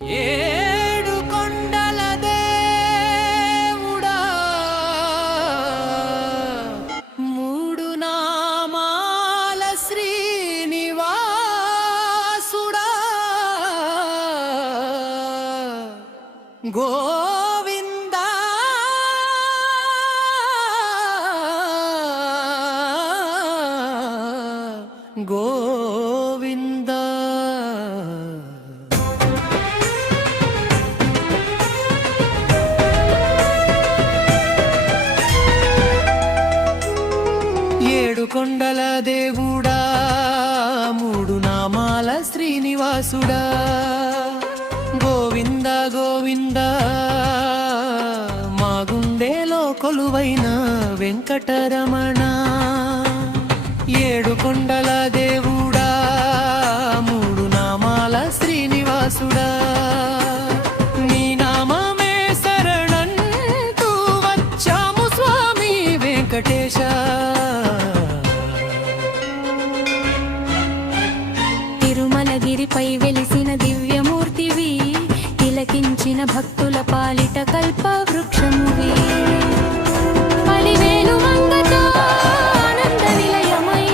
ఏడు కొండల దేవుడా మూడు నామాల శ్రీనివాసుడా గోవిందా గోవిందా ఏడు కొండల దేవుడా మూడు నామాల శ్రీనివాసుడా గోవింద గోవింద మా గుండెలో కొలువైన వెంకటరమణ ఏడు కొండల దేవుడా మూడు నామాల శ్రీనివాసుడా నీ నామమే శరణంటూ వచ్చాము స్వామి వెంకటేశ. తిరుమలగిరిపై వెలిసిన దివ్యమూర్తివి, తిలకించిన భక్తుల పాలిట కల్ప వృక్షమువి. పలివేలు మంగతో ఆనంద నిలయమై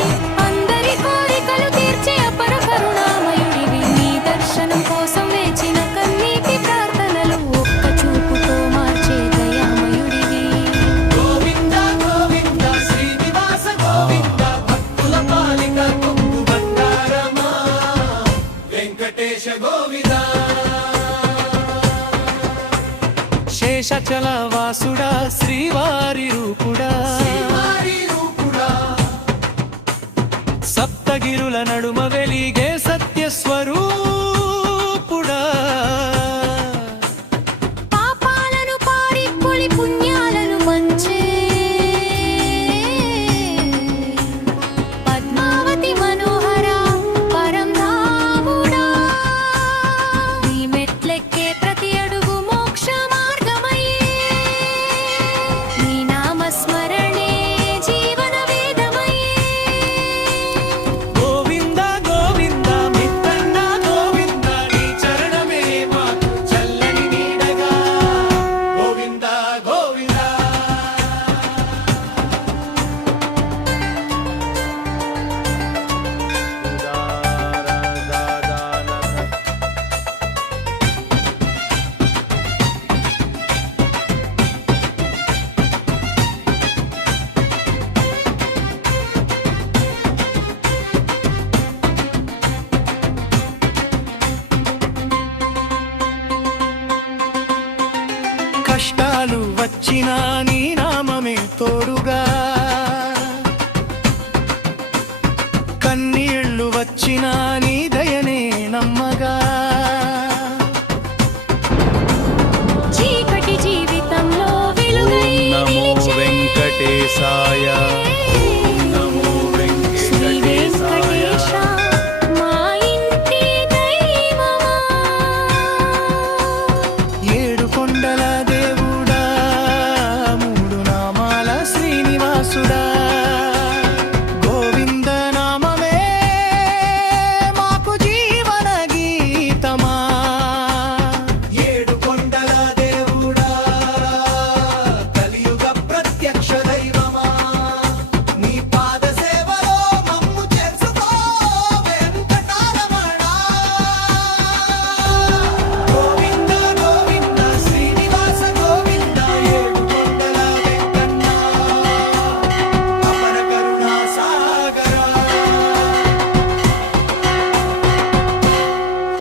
అందరి కోరికలు తీర్చే అపర కరుణామయుడివి. నీ దర్శనం కోసం వేచిన కన్నీటి ప్రార్థనలు ఒక్క చూపుతో మార్చే దయామయుడివి. గోవింద గోవింద శ్రీనివాస గోవింద భక్తుల పాలిక కొంగు బంగారమా వెంకటేశ గోవింద. శేషచల వాసుడా శ్రీవారి రూపుడా సప్తగిరుల నడుమ వెలిగే సత్యస్వరూపుడా పాపాలను పారి పులి పుణ్యాలను పంచే పద్మావతి మనోహర పరంధాముడా. ఈ మెట్లెక్కే ప్రతి అడుగు మోక్ష మార్గమయ్యే, నీ నామస్మరణే జీవన వేదమయ్యే. గోవింద గోవింద మిత్రన్న గోవింద నీ చరణమే మాకు చల్లని నీడగా గోవింద గోవింద. కష్టాలు వచ్చినా నీ నామమే తోడు,